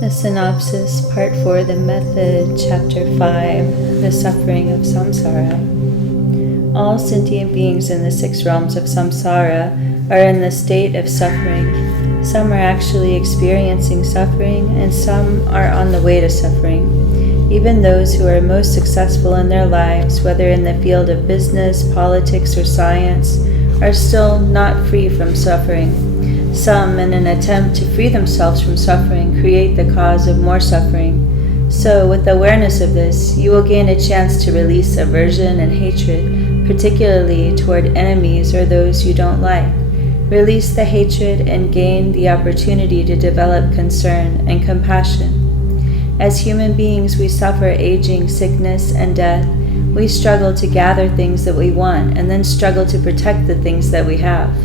The Synopsis, Part 4, The Method, Chapter 5, The Suffering of Samsara. All sentient beings in the 6 realms of Samsara are in the state of suffering. Some are actually experiencing suffering, and some are on the way to suffering. Even those who are most successful in their lives, whether in the field of business, politics, or science, are still not free from suffering. Some, in an attempt to free themselves from suffering, create the cause of more suffering. So, with awareness of this, you will gain a chance to release aversion and hatred, particularly toward enemies or those you don't like. Release the hatred and gain the opportunity to develop concern and compassion. As human beings, we suffer aging, sickness, and death. We struggle to gather things that we want and then struggle to protect the things that we have.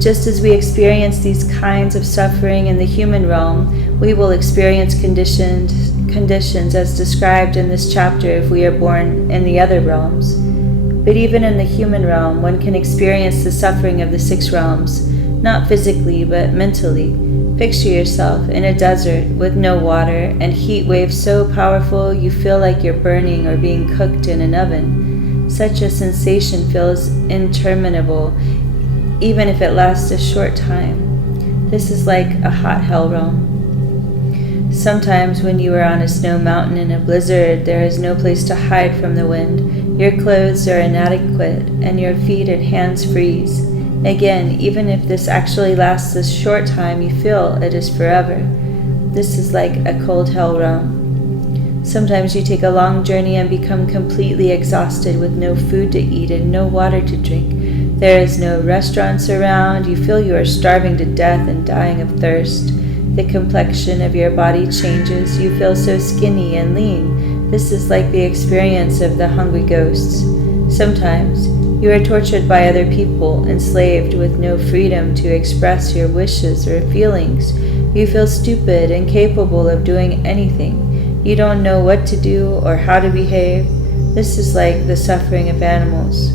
Just as we experience these kinds of suffering in the human realm, we will experience conditions as described in this chapter if we are born in the other realms. But even in the human realm, one can experience the suffering of the 6 realms, not physically but mentally. Picture yourself in a desert with no water and heat waves so powerful you feel like you're burning or being cooked in an oven. Such a sensation feels interminable, even if it lasts a short time. This is like a hot hell realm. Sometimes when you are on a snow mountain in a blizzard, there is no place to hide from the wind. Your clothes are inadequate, and your feet and hands freeze. Again, even if this actually lasts a short time, you feel it is forever. This is like a cold hell realm. Sometimes you take a long journey and become completely exhausted with no food to eat and no water to drink. There is no restaurants around. You feel you are starving to death and dying of thirst. The complexion of your body changes. You feel so skinny and lean. This is like the experience of the hungry ghosts. Sometimes you are tortured by other people, enslaved with no freedom to express your wishes or feelings. You feel stupid, incapable of doing anything. You don't know what to do or how to behave. This is like the suffering of animals.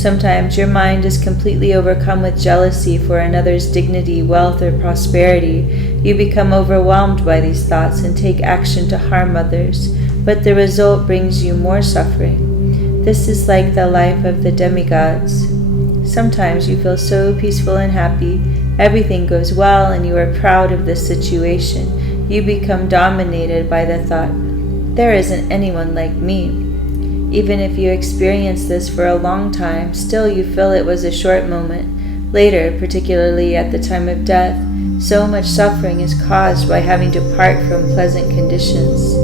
Sometimes your mind is completely overcome with jealousy for another's dignity, wealth, or prosperity. You become overwhelmed by these thoughts and take action to harm others, but the result brings you more suffering. This is like the life of the demigods. Sometimes you feel so peaceful and happy, everything goes well, and you are proud of this situation. You become dominated by the thought, "There isn't anyone like me." Even if you experience this for a long time, still you feel it was a short moment. Later, particularly at the time of death, so much suffering is caused by having to part from pleasant conditions.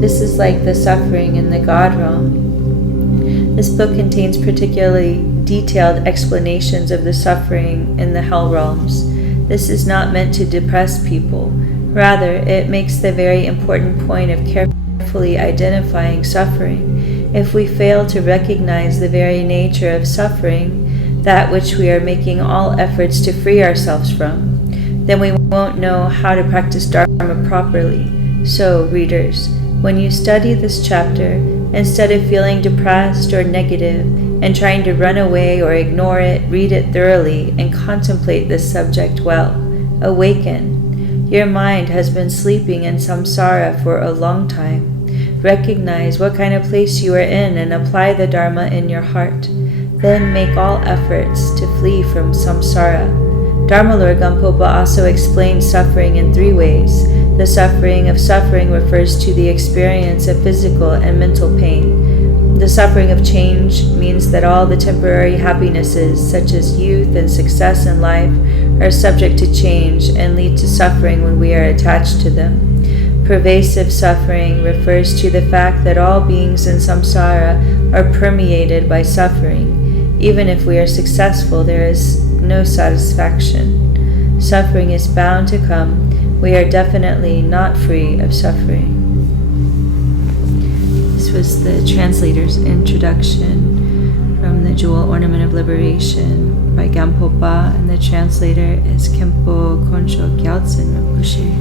This is like the suffering in the God realm. This book contains particularly detailed explanations of the suffering in the hell realms. This is not meant to depress people. Rather, it makes the very important point of carefully identifying suffering. If we fail to recognize the very nature of suffering, that which we are making all efforts to free ourselves from, then we won't know how to practice Dharma properly. So, readers, when you study this chapter, instead of feeling depressed or negative and trying to run away or ignore it, read it thoroughly and contemplate this subject well. Awaken. Your mind has been sleeping in samsara for a long time. Recognize what kind of place you are in and apply the Dharma in your heart. Then make all efforts to flee from samsara. Dharma Lord Gampopa also explains suffering in 3 ways. The suffering of suffering refers to the experience of physical and mental pain. The suffering of change means that all the temporary happinesses, such as youth and success in life, are subject to change and lead to suffering when we are attached to them. Pervasive suffering refers to the fact that all beings in samsara are permeated by suffering. Even if we are successful, there is no satisfaction. Suffering is bound to come. We are definitely not free of suffering. This was the translator's introduction from the Jewel Ornament of Liberation by Gampopa, and the translator is Khenpo Konchog Gyaltshen Rinpoche.